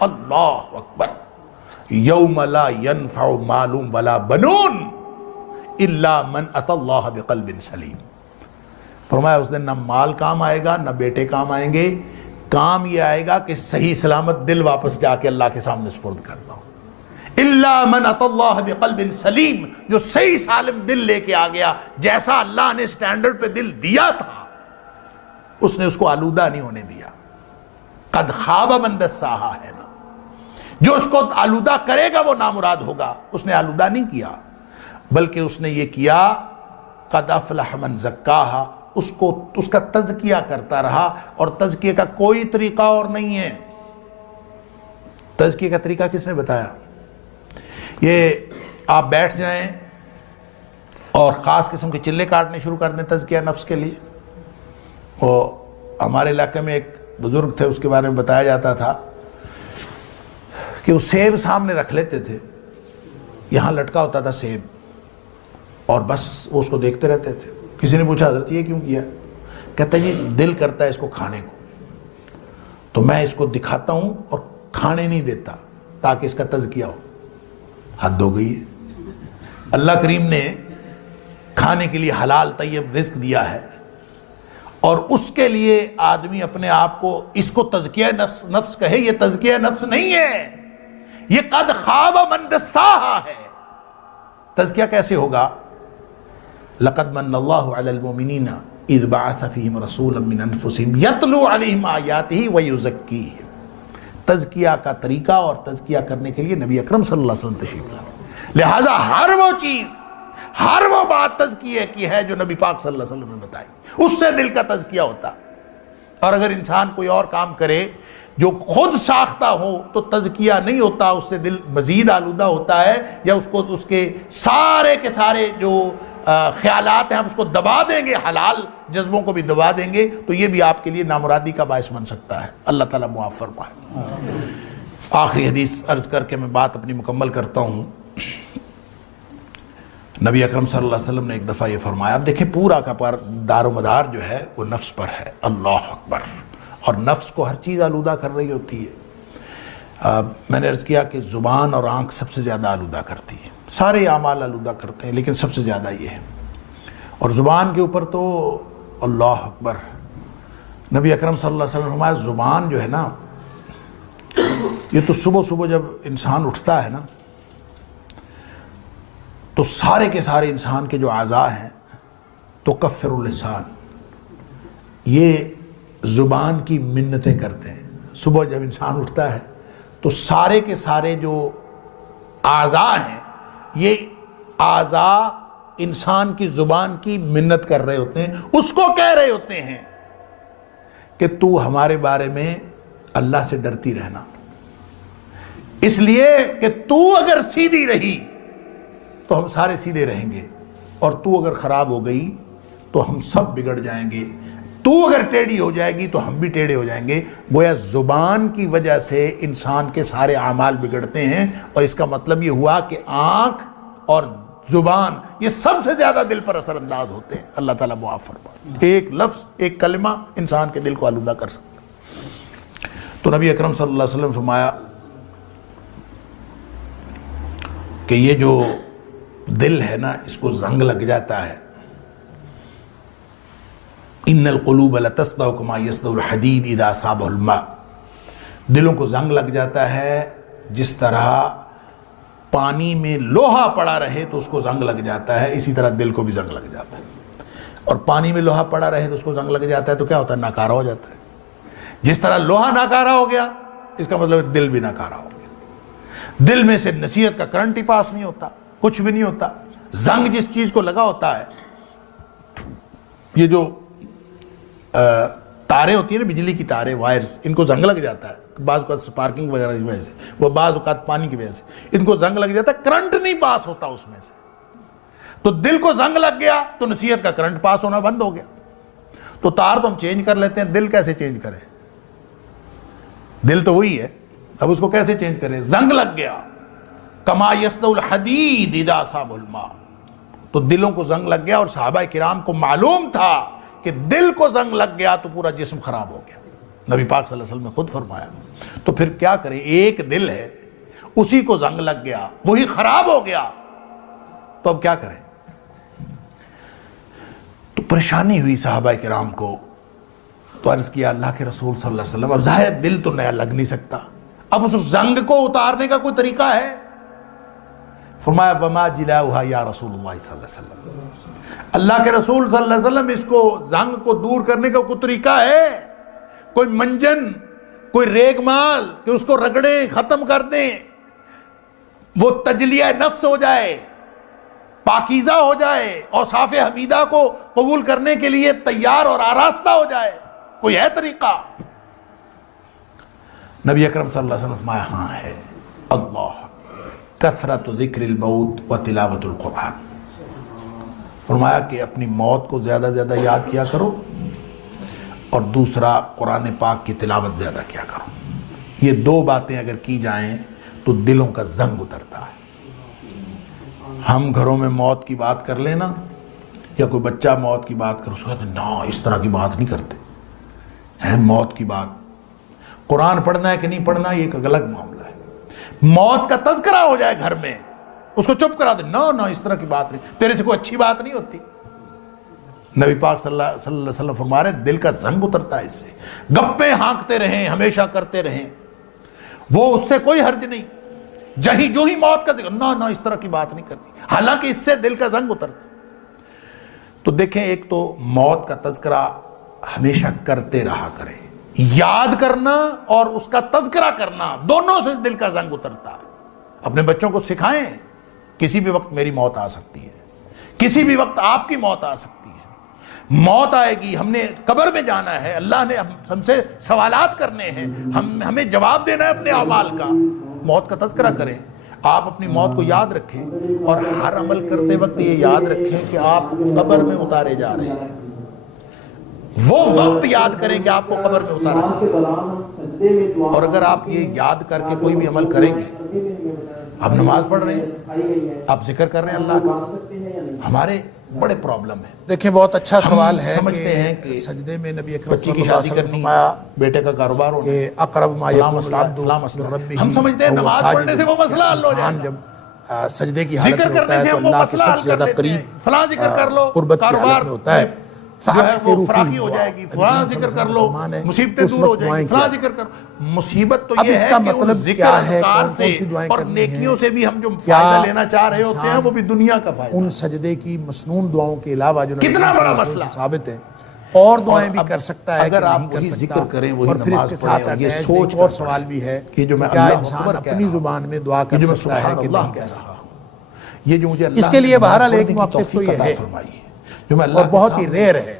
اللہ اکبر، یوم لا ینفع مال ولا بنون الا من اتی اللہ بقلب سلیم۔ فرمایا اس دن نہ مال کام آئے گا نہ بیٹے کام آئیں گے، کام یہ آئے گا کہ صحیح سلامت دل واپس جا کے اللہ کے سامنے سپرد کرتا ہوں۔ الا من اتی اللہ بقلب سلیم، جو صحیح سالم دل لے کے آ گیا، جیسا اللہ نے سٹینڈرڈ پہ دل دیا تھا اس نے اس کو آلودہ نہیں ہونے دیا۔ قد خواب من دساہا ہے نا، جو اس کو آلودہ کرے گا وہ نامراد ہوگا، اس نے آلودہ نہیں کیا بلکہ اس نے یہ کیا قد افلح من زکاہا، اس کا تزکیہ کرتا رہا، اور تزکیہ کا کوئی طریقہ اور نہیں ہے۔ تزکیہ کا طریقہ کس نے بتایا؟ یہ آپ بیٹھ جائیں اور خاص قسم کے چلے کاٹنے شروع کر دیں تزکیہ نفس کے لیے۔ وہ ہمارے علاقے میں ایک بزرگ تھے، اس کے بارے میں بتایا جاتا تھا کہ وہ سیب سامنے رکھ لیتے تھے، یہاں لٹکا ہوتا تھا سیب، اور بس وہ اس کو دیکھتے رہتے تھے۔ کسی نے پوچھا حضرت یہ کیوں کیا؟ کہتا ہے یہ دل کرتا ہے اس کو کھانے کو، تو میں اس کو دکھاتا ہوں اور کھانے نہیں دیتا تاکہ اس کا تزکیہ ہو۔ حد ہو گئی ہے۔ اللہ کریم نے کھانے کے لیے حلال طیب رزق دیا ہے، اور اس کے لیے آدمی اپنے آپ کو اس کو تزکیہ نفس کہے، یہ تزکیہ نفس نہیں ہے، یہ قد خواب من دساہا ہے۔ تزکیہ کیسے ہوگا؟ لقد من اللہ علی المؤمنین اذ بعث فیہم رسولا من انفسہم یتلو علیہم آیاتہ ویزکیہم۔ تزکیہ کا طریقہ اور تزکیہ کرنے کے لیے نبی اکرم صلی اللہ علیہ وسلم تشریف لائے، لہٰذا ہر وہ چیز، ہر وہ بات تزکیہ کی ہے جو نبی پاک صلی اللہ علیہ وسلم نے بتائی، اس سے دل کا تزکیہ ہوتا۔ اور اگر انسان کوئی اور کام کرے جو خود ساختہ ہو تو تزکیہ نہیں ہوتا، اس سے دل مزید آلودہ ہوتا ہے، یا اس کو اس کے سارے جو خیالات ہیں ہم اس کو دبا دیں گے، حلال جذبوں کو بھی دبا دیں گے، تو یہ بھی آپ کے لیے نامرادی کا باعث بن سکتا ہے۔ اللہ تعالیٰ معاف فرمائے۔ آخری حدیث عرض کر کے میں بات اپنی مکمل کرتا ہوں۔ نبی اکرم صلی اللہ علیہ وسلم نے ایک دفعہ یہ فرمایا، اب دیکھیں پورا کا پر دار و مدار جو ہے وہ نفس پر ہے، اللہ اکبر، اور نفس کو ہر چیز آلودہ کر رہی ہوتی ہے۔ میں نے عرض کیا کہ زبان اور آنکھ سب سے زیادہ آلودہ کرتی ہے، سارے اعمال آلودہ کرتے ہیں لیکن سب سے زیادہ یہ ہے، اور زبان کے اوپر تو اللہ اکبر۔ نبی اکرم صلی اللہ علیہ وسلم فرمایا زبان جو ہے نا، یہ تو صبح صبح جب انسان اٹھتا ہے نا تو سارے کے سارے انسان کے جو اعضاء ہیں تو کفر اللسان، یہ زبان کی منتیں کرتے ہیں۔ صبح جب انسان اٹھتا ہے تو سارے کے سارے جو اعضاء ہیں یہ اعضاء انسان کی زبان کی منت کر رہے ہوتے ہیں، اس کو کہہ رہے ہوتے ہیں کہ تو ہمارے بارے میں اللہ سے ڈرتی رہنا، اس لیے کہ تو اگر سیدھی رہی تو ہم سارے سیدھے رہیں گے، اور تو اگر خراب ہو گئی تو ہم سب بگڑ جائیں گے، تو اگر ٹیڑھی ہو جائے گی تو ہم بھی ٹیڑھے ہو جائیں گے۔ گویا زبان کی وجہ سے انسان کے سارے اعمال بگڑتے ہیں، اور اس کا مطلب یہ ہوا کہ آنکھ اور زبان یہ سب سے زیادہ دل پر اثر انداز ہوتے ہیں۔ اللہ تعالیٰ معاف فرمائے۔ ایک لفظ، ایک کلمہ انسان کے دل کو آلودہ کر سکتا ہے۔ تو نبی اکرم صلی اللہ علیہ وسلم فرمایا کہ یہ جو دل ہے نا اس کو زنگ لگ جاتا ہے، ان القلوب لتصدع کما یصدع الحدید اذا اصابہ الماء، دلوں کو زنگ لگ جاتا ہے جس طرح پانی میں لوہا پڑا رہے تو اس کو زنگ لگ جاتا ہے، اسی طرح دل کو بھی زنگ لگ جاتا ہے، اور پانی میں لوہا پڑا رہے تو اس کو زنگ لگ جاتا ہے تو کیا ہوتا ہے؟ ناکارہ ہو جاتا ہے۔ جس طرح لوہا ناکارہ ہو گیا اس کا مطلب دل بھی ناکارہ ہو گیا، دل میں سے نصیحت کا کرنٹ ہی پاس نہیں ہوتا، کچھ بھی نہیں ہوتا۔ زنگ جس چیز کو لگا ہوتا ہے، یہ جو تاریں ہوتی ہیں نا، بجلی کی تاریں، وائرز، ان کو زنگ لگ جاتا ہے، بعض اوقات سپارکنگ وغیرہ کی وجہ سے، وہ بعض اوقات پانی کی وجہ سے ان کو زنگ لگ جاتا ہے، کرنٹ نہیں پاس ہوتا اس میں سے۔ تو دل کو زنگ لگ گیا تو نصیحت کا کرنٹ پاس ہونا بند ہو گیا۔ تو تار تو ہم چینج کر لیتے ہیں، دل کیسے چینج کریں؟ دل تو وہی ہے، اب اس کو کیسے چینج کریں؟ زنگ لگ گیا، کما یصدع الحدید اذا اصابہ الماء، تو دلوں کو زنگ لگ گیا، اور صحابہ کرام کو معلوم تھا کہ دل کو زنگ لگ گیا تو پورا جسم خراب ہو گیا۔ نبی پاک صلی اللہ علیہ وسلم نے خود فرمایا. تو پھر کیا کریں؟ ایک دل ہے، اسی کو زنگ لگ گیا، وہی خراب ہو گیا، تو اب کیا کریں؟ تو پریشانی ہوئی صحابہ کرام کو. تو عرض کیا اللہ کے رسول صلی اللہ علیہ وسلم، اب ظاہر دل تو نیا لگ نہیں سکتا، اب اس زنگ کو اتارنے کا کوئی طریقہ ہے؟ فرمایا وما جلاؤہا یا رسول اللہ صلی اللہ علیہ وسلم، اللہ کے رسول صلی اللہ علیہ وسلم اس کو زنگ کو دور کرنے کا کوئی طریقہ ہے؟ کوئی منجن، کوئی ریگ مال کہ اس کو رگڑیں، ختم کر دیں، وہ تجلیہ نفس ہو جائے، پاکیزہ ہو جائے، اوصاف حمیدہ کو قبول کرنے کے لیے تیار اور آراستہ ہو جائے؟ کوئی ہے طریقہ؟ نبی اکرم صلی اللہ علیہ وسلم فرمایا ہاں ہے. اللہ کثرت ذکر الموت و تلاوت القرآن. فرمایا کہ اپنی موت کو زیادہ زیادہ یاد کیا کرو، اور دوسرا قرآن پاک کی تلاوت زیادہ کیا کرو. یہ دو باتیں اگر کی جائیں تو دلوں کا زنگ اترتا ہے. ہم گھروں میں موت کی بات کر لینا، یا کوئی بچہ موت کی بات کر، اس کو کہتے ہیں نا اس طرح کی بات نہیں کرتے ہیں. موت کی بات، قرآن پڑھنا ہے کہ نہیں پڑھنا یہ ایک الگ معاملہ ہے. موت کا تذکرہ ہو جائے گھر میں، اس کو چپ کرا دے، نا اس طرح کی بات نہیں، تیرے سے کوئی اچھی بات نہیں ہوتی. نبی پاک صلی اللہ علیہ وسلم فرما رہے دل کا زنگ اترتا ہے اس سے. گپیں ہانکتے رہیں، ہمیشہ کرتے رہیں، وہ اس سے کوئی حرج نہیں. جو ہی موت کا ذکر، نا اس طرح کی بات نہیں کرنی، حالانکہ اس سے دل کا زنگ اترتا. تو دیکھیں، ایک تو موت کا تذکرہ ہمیشہ کرتے رہا کریں. یاد کرنا اور اس کا تذکرہ کرنا، دونوں سے دل کا زنگ اترتا ہے. اپنے بچوں کو سکھائیں کسی بھی وقت میری موت آ سکتی ہے، کسی بھی وقت آپ کی موت آ سکتی ہے. موت آئے گی، ہم نے قبر میں جانا ہے، اللہ نے ہم سے سوالات کرنے ہیں، ہمیں جواب دینا ہے اپنے اعمال کا. موت کا تذکرہ کریں. آپ اپنی موت کو یاد رکھیں، اور ہر عمل کرتے وقت یہ یاد رکھیں کہ آپ قبر میں اتارے جا رہے ہیں. وہ وقت یاد کریں کہ آپ کو قبر میں اتارا جا رہا ہے. اور اگر آپ یہ یاد کر کے کوئی بھی عمل کریں گے، آپ نماز پڑھ رہے ہیں، آپ ذکر کر رہے ہیں اللہ کا، ہمارے بڑے پرابلم ہے. دیکھیں بہت اچھا سوال ہے. سمجھتے ہیں کہ سجدے میں نبی اکرم بچی کی شادی کرنی، بیٹے کا کاروبار ہونا، اقرب ما یکون العبد من ربہ، ہم سمجھتے ہیں نماز پڑھنے سے وہ مسئلہ حل ہو جائے. جب سجدے کی حالت ذکر میں ہوتا کرنے ہے سے تو ہم وہ اللہ کے مسئلہ سب حل سے کر زیادہ لیتے ہیں. قریب فلاں ذکر کر لو، قربت کی کاروبار حالت میں ہوتا ہے. جو ہے وہ فراخی ہو جائے گی، فلاں ذکر کر لو، مصیبتیں دور ہو جائیں گی، فلاں ذکر کر. مصیبت تو یہ ہے کہ ان ذکر اذکار سے اور نیکیوں سے بھی ہم جو فائدہ لینا چاہ رہے ہوتے ہیں وہ بھی دنیا کا فائدہ. ان سجدے کی مسنون دعاؤں کے علاوہ جو کتنا بڑا مسئلہ ثابت ہے، اور دعائیں بھی کر سکتا ہے اگر کہ آپ نہیں کر وہی سکتا. ذکر کریں، وہی اور پھر اس نماز کے پڑھیں، ساتھ اور یہ attached سوچ ایک اور کر سوال بھی ہے کہ جو میں کیا اللہ انسان اکبر کہہ اپنی رہا ہوں، زبان میں دعا کر جو میں سکتا ہے سبحان کہ اللہ نہیں کہہ کر رہا سکتا. ہوں، یہ جو مجھے اللہ اس کے لیے بہرحال ایک موقف تو توفیق یہ عطا ہے فرمائی ہے، جو میں اللہ اور بہت ہی ریئر ہے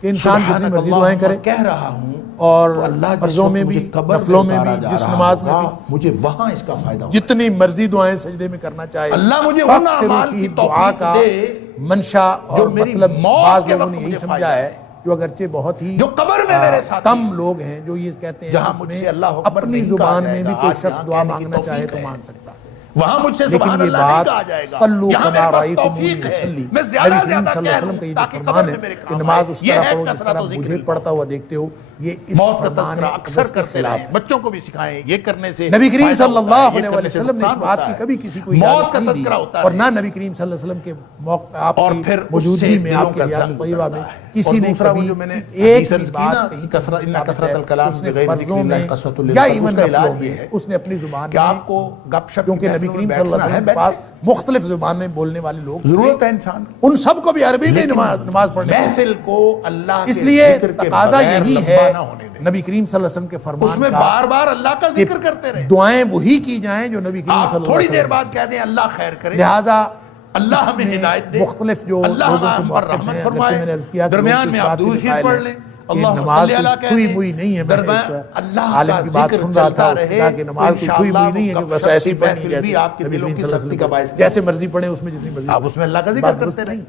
کہ انسان جتنی مرضی دعائیں کرے، کہہ رہا ہوں، اور تو اللہ فرضوں میں بھی، نفلوں میں بھی، جس نماز میں بھی مجھے وہاں اس کا فائدہ ہوگا. جتنی مرضی دعائیں سجدے میں کرنا چاہے، اللہ مجھے ان فقط اعمال کی دعا توفیق کا دے منشا اور جو میری مطلب موت بعض کے لوگوں وقت نے یہی مجھے سمجھا فائدہ ہے، جو اگرچہ بہت ہی جو قبر میں میرے ساتھ کم لوگ ہیں جو یہ کہتے ہیں جہاں اس مجھ میں سے اللہ اکبر اپنی نہیں کہا زبان جائے میں گا، بھی کوئی آج شخص یہاں دعا کہنے کی مانگنا چاہے توفیق تو ہے. مانگ سکتا. وہاں مجھ سے لیکن سبحان یہ اللہ نہیں بات کہا جائے گا، صلو یہاں کما میرے پاس رأیتمونی توفیق ہے، اصلی. میں زیادہ نبی کریم زیادہ صلی اللہ کہہ علیہ وسلم دوں کا یہ جو تاکہ قبر فرمان میں ہے میرے کہ کام نماز آئے. اس یہ طرح ہے پڑھو جس کثرت طرح و ذکر مجھے اللہ. پڑھتا ہوا دیکھتے ہو. یہ اس موت کا فرمان تذکرہ اکثر اقدس کے کرتے خلاف رہیں، بچوں کو بھی سکھائیں. یہ کرنے سے نبی کریم فائدہ صلی ہوتا اللہ ہے، یہ علیہ کرنے سے وسلم نے اس نقصان بات ہوتا کی ہے. کبھی کسی کو موت اجازت کا نہیں دی، تذکرہ ہوتا اور ہے. نہ نبی کریم صلی اللہ علیہ وسلم کے آپ اور کی پھر اس موجودگی سے میں، دلوں آپ کی کا زیارت زنگ طیبہ اترتا میں ہے. کسی اور نے دوسرا وہ کبھی جو میں نے ایک حدیث عرض بھی کی نا بات کہ کہیں کثرت ان کثرت الکلام اس نے بغیر ذکر فرضوں اللہ میں قسوۃ یا للقلب، اس ایون کا علاج نفلوں یہ میں ہے اس نے اپنی زبان کہ میں، آپ کو گپ شپ کیونکہ نبی کریم صلی اللہ علیہ وسلم کے پاس مختلف زبانیں بولنے والے لوگ ضرورت ہے انسان کی، ان سب کو بھی عربی میں نماز پڑھنے کی. محفل کو اللہ اس کے لیے ذکر کے تقاضا بغیر یہی لمبا ہے نہ ہونے دیں. نبی کریم صلی اللہ علیہ وسلم کے اس فرمان میں کا بار بار اللہ کا کہ ذکر کرتے رہیں. دعائیں وہی کی جائیں جو نبی کریم صلی آپ اللہ تھوڑی علیہ دیر وسلم. بعد کہہ دیں اللہ خیر کرے، لہٰذا اللہ ہمیں ہدایت دے، مختلف جو اللہ لوگوں کے ہم پر موقف رحمت ہیں، فرمائے، میں نے عرض کیا کہ درمیان لوگ میں اس آپ بات کے درود شریف قائل پڑھ ہیں لیں، کہ اللہم نماز صلی علی کوئی کہہ چھوئی دیں. موئی نہیں ہے. اللہ عالم کا کی بات ذکر سن رہا تھا، چلتا اس نے رہے کہا کہ نماز کوئی چھوئی موئی نہیں ہے کہ بس ایسی پڑھنی محفل جیسے بھی آپ کے نبی دلوں کریم کی صلی اللہ سختی علیہ کا وسلم باعث جیسے مرضی پڑھیں، اس میں جتنی مرضی آپ اس میں اللہ کا ذکر بات کرتے درست رہیں. نہیں.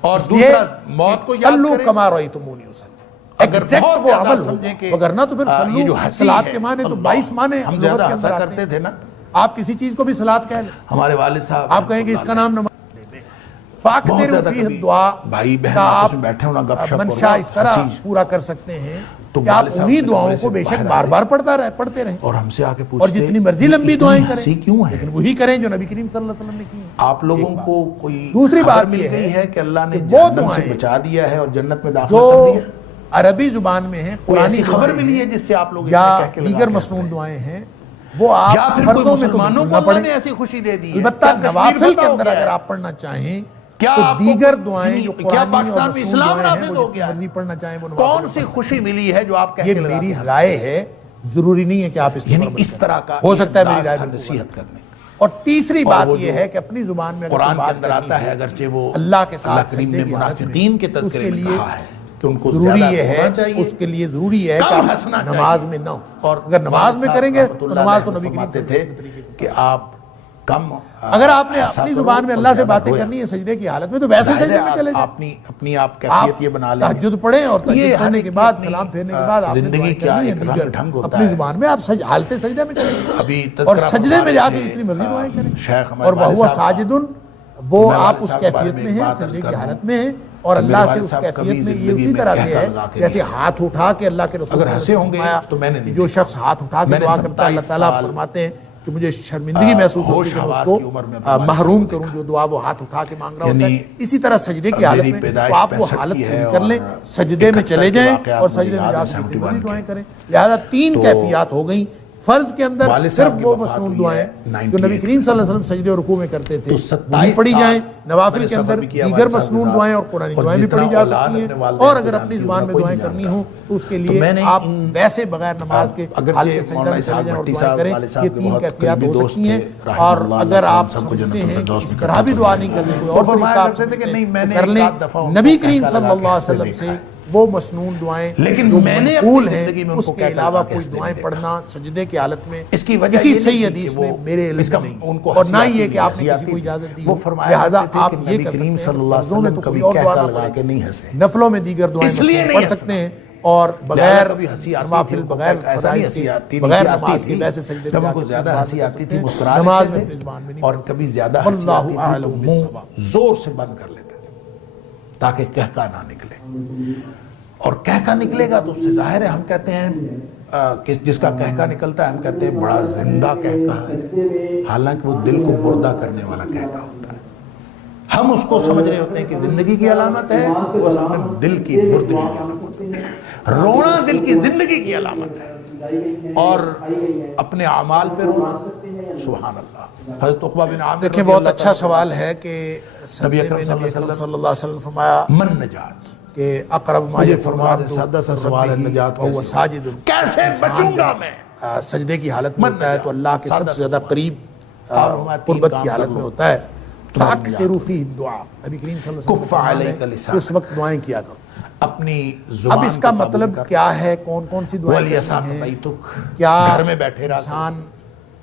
اور اس لیے دوسرا موت کو یاد صلو کریں. کما رأیتمونی اصلی. اگر Exact بہت وہ زیادہ عمل سمجھیں کہ وگر نہ تو پھر یہ جو صلو ہنسی صلاۃ ہے، کے معنی تو اللہ، 22 معنی ہم لغت زیادہ کے ہنسا اندر کرتے تھے نا. آپ کسی چیز کو بھی صلاۃ کہہ لیں، ہمارے والد صاحب آپ کہیں کہ اس کا نام نماز. بہت فاکثروا زیادہ فیہ کبھی الدعاء بھائی بہن کا آپس آپ میں بیٹھے ہونا گپ شپ منشا اس طرح پورا کر سکتے ہیں تو کہ آپ والد صاحب انہی نے دعاؤں کمرے کو سے بے شک باہر بار آتے بار پڑھتے رہیں اور ہم سے آ کے اور پوچھتے جتنی مرضی لمبی اتنی دعائیں کریں، ہنسی کیوں ہے؟ لیکن وہی کریں جو نبی کریم صلی اللہ علیہ وسلم نے کی ہیں۔ آپ لوگوں کو کوئی دوسری خبر بات مل یہ گئی ہے کہ اللہ نے کہ وہ جہنم سے دعائیں بچا دیا ہے اور جنت میں داخل جو کر دیا؟ عربی زبان میں ہیں، کوئی قرآنی ایسی خبر دعائیں ملی ہے ہیں جس سے آپ لوگ یا اتنے کہہ کے لگا دیگر کے مسنون رکھ رہے ہیں؟ دعائیں ہیں، وہ آپ یا پھر کوئی فرضوں میں تو مسلمانوں بالکل کو نہ اللہ پڑھیں۔ نے ایسی خوشی دے دی ہے؟ البتہ کیا کشمیر نوافل فتح کے ہو اندر گیا اگر ہے؟ آپ پڑھنا چاہیں کیا تو آپ کو دیگر دعائیں جو کیا قرآنی پاکستان اور میں مسنون اسلام دعائیں ہیں نافذ وہ ہو جتنی گیا ہے؟ مرضی پڑھنا چاہیں وہ کون سی خوشی ملی ہے جو آپ کہہ یہ کے لگا میری کے رائے ہے، ضروری نہیں ہے کہ آپ اس پر یعنی عمل اس کریں۔ طرح کا ہو سکتا ہے میری انداز رائے تھا بالکل نصیحت کرنے کا۔ اور تیسری اور بات وہ یہ جو ہے کہ اپنی زبان میں اگر قرآن کوئی کے بات اندر کرنی آتا ہے اگرچہ وہ اللہ کے ساتھ اللہ کریم سجدے نے کی حالت میں، منافقین کے اس تذکرے کے میں لیے کہا ہے کہ ان کو ضروری زیادہ یہ ہے، رونا چاہیے، اس کے لیے ضروری ہے کہ کم آپ ہنسنا نماز چاہیے۔ میں نہ ہو، اور اگر نماز میں کریں گے رحمۃ تو اللہ نماز تو علیہ نبی کریم فرماتے صلی تھے اللہ علیہ وسلم کہ آپ کم اگر آپ نے ہنسا اپنی کرو زبان میں اور اللہ سے زیادہ باتیں رویا۔ کرنی ہے سجدے کی حالت میں تو ویسے ظاہر ہے سجدے میں چلے جائیں۔ اپنی آپ کیفیت یہ بنا لیں گے۔ تہجد پڑھیں اور یہ تہجد ہر پڑھنے ایک کے کی بعد اپنی سلام پھیرنے کے بعد آپ نے زندگی دعائیں کا کرنی ہے ایک رنگ دیگر ڈھنگ ہوتا اپنی ہے۔ زبان میں آپ حالت سجدہ میں چلیں گے ابھی اور تذکرہ سجدے فرما میں رہے جا کے تھے جتنی مرضی دعائیں کریں۔ شیخ ہمارے اور والد وَهُوَ صاحب ساجد وہ میں آپ والد اس صاحب کے بارے کیفیت میں میں ایک ہیں بات عرض سجدے کر کی دوں حالت میں ہیں اور کہ میرے اللہ سے والد اس صاحب کیفیت کبھی میں یہ زندگی اسی میں طرح کہہ سے کر ہے لگا کے جیسے نہیں کہا۔ ہاتھ اٹھا کے اللہ کے رسول اگر ہنسے ہوں گے تو میں نے نہیں جو دیکھا۔ شخص ہاتھ اٹھا کے میں نے دعا کرتا ہے اللہ 27 تعالیٰ سال فرماتے ہیں کہ مجھے شرمندگی محسوس ہوتی ہوش ہے کہ میں حواس اس کی عمر میں کو اپنے والد محروم صاحب کو کروں جو دعا وہ ہاتھ اٹھا کے مانگ رہا ہوتا ہے۔ یعنی اسی طرح سجدے کی حالت میری میں پیدائش تو آپ وہ 65 حالت کی ہے پوری کر لیں، اور سجدے میں 71 چلے کے جائیں واقعات اور مجھے سجدے میں یاد جا ہے کے جتنی 71 مرضی کے۔ دعائیں کریں۔ لہذا تین تو کیفیات ہو گئیں۔ فرض کے اندر والد صرف صاحب کی وہ وفات مسنون ہوئی دعائیں ہے جو نبی 98 کریم صلی اللہ علیہ وسلم سجدے اور رکوع میں کرتے تھے تو وہی 27 پڑھی سال جائیں۔ نوافل میں نے کے سفر اندر بھی کیا دیگر والد صاحب کے مسنون ساتھ، دعائیں اور قرآنی اور دعائیں بھی جتنا پڑھی جا اولاد سکتی اپنے ہیں والدین اور کو اگر اپنی جانتی ہے، زبان اتنا میں کوئی دعائیں نہیں کرنی جانتا۔ ہوں تو اس کے تو لیے میں نے آپ ویسے بغیر نماز کے اگرچہ حالت سجدہ مولانا میں چلے اسحاق جائیں اور بھٹی دعائیں صاحب کریں۔ والد صاحب یہ کے تین بہت کیفیات قریبی ہو دوست سکتی ہیں تھے، رحمہ اور اللہ اگر علیہ، آپ ہم سب کو سمجھتے جنت ہیں کہ الفردوس اس میں طرح جگہ بھی پر دعا ملے۔ نہیں کرنی کوئی وہ اور فرمایا طریقہ آپ کرتے تھے کہ سمجھتے نہیں میں ہیں نے کر لیں۔ ایک آدھ دفعہ ان کو نبی کہہ کریم کر صلی لگا اللہ کے علیہ ہنستے وسلم سے دیکھا ہے۔ وہ مسنون دعائیں لیکن جو میں نے منقول اپنی ہیں زندگی میں ان اس کو کے کہہ کر علاوہ لگا کے کوئی ہنستے دعائیں نہیں دیکھا۔ پڑھنا سجدے کی حالت میں اس کی وجہ کسی یہ نہیں صحیح تھی کہ حدیث وہ میں میرے علم اس کا میں نہیں ان کو اور ہنسی نہ آتی یہ تھی، کہ آپ نے ہنسی کسی آتی کو تھی۔ اجازت دی وہ ہو۔ فرمایا لہٰذا کرتے تھے آپ کہ یہ نبی کر کریم سکتے صلی ہیں اللہ علیہ فرضوں میں وسلم تو کبھی کوئی اور کہہ دعا کر نہ لگا پڑھیں، کے نہیں ہنسے۔ نفلوں میں دیگر دعائیں اس لیے مسنون نہیں پڑھ سکتے ہنسنا۔ ہیں اور لہذا بغیر کبھی ہنسی آتی نوافل تھی، ان کو بغیر ایسا نہیں فرائض ہنسی کے آتی بغیر نہیں نماز تھی۔ کے ویسے سجدے جب میں ان جا کو کے زیادہ اپنی ہنسی زبان میں آتی کر تھی سکتے مسکرا ہیں، نماز لیتے میں تھے اپنی زبان میں نہیں اور پڑھ کبھی سکتے۔ زیادہ ہنسی آتی واللہ تھی اعلم تو بالصواب۔ منہ زور سے بند کر لیتے تھے تاکہ کہکا نہ نکلے، اور کہکا نکلے گا تو اس سے ظاہر ہے ہم کہتے ہیں کہ جس کا کہکا نکلتا ہے ہم کہتے ہیں بڑا زندہ کہکا ہے، حالانکہ وہ دل کو مردہ کرنے والا کہکا ہوتا ہے۔ ہم اس کو سمجھ رہے ہوتے ہیں کہ زندگی کی علامت ہے، وہ اصل میں دل کی مردگی کی علامت ہے۔ رونا دل کی زندگی کی علامت ہے اور اپنے اعمال پہ رونا سبحان اللہ۔ حضرت عقبہ بن عامر دیکھیں رضی بہت اللہ اچھا تعالیٰ سوال ہے کہ نبی اکرم نبی صلی اللہ صلی اللہ علیہ وسلم فرمایا من نجات، کہ اقرب ما مجھے یکون فرما دے العبد سادہ سا من سوال ہے، ربہ نجات وہو کیسے ساجد۔ کیسے بچوں گا میں؟ سجدے کی حالت میں من ہوتا ہے تو اللہ کے سب سادہ سے زیادہ سا قریب قربت کی حالت میں ہوتا ہے۔ فَأَكْثِرُوا فِيهِ الدُّعَاء، نبی کریم صلی اللہ علیہ وسلم کف فرماتے علیک ہیں لسانک، کہ اس وقت دعائیں کیا کرو۔ اپنی زبان اب اس کا کو قابو مطلب کر۔ کیا ہے، کون کون سی دعائیں وَلْيَسَعْ کرنی ہیں؟ بَيْتُک، کیا گھر میں بیٹھے رہا انسان کرو،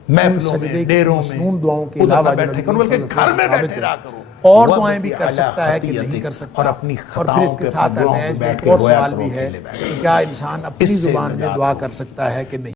محفلوں سجدے میں، کی ڈیروں مسنون میں، دعاؤں کے ادھر علاوہ نہ جو بیٹھے نبی کرو کریم صلی بلکہ اللہ گھر علیہ میں وسلم بیٹھے ثابت رہا ہے۔ کرو، اور وَبْكِ دعائیں بھی کر عَلَىٰ سکتا ہے کہ نہیں خَطِيئَتِكَ، کر سکتا، اور اپنی اور پھر اس کے خطاؤں ساتھ پہ ایک بیٹھ کے اور رویا سوال کرو بھی ہے اکیلے بیٹھ کے۔ کہ کیا انسان اپنی اس سے زبان میں نجات دعا ہوگی۔ کر سکتا ہے کہ نہیں؟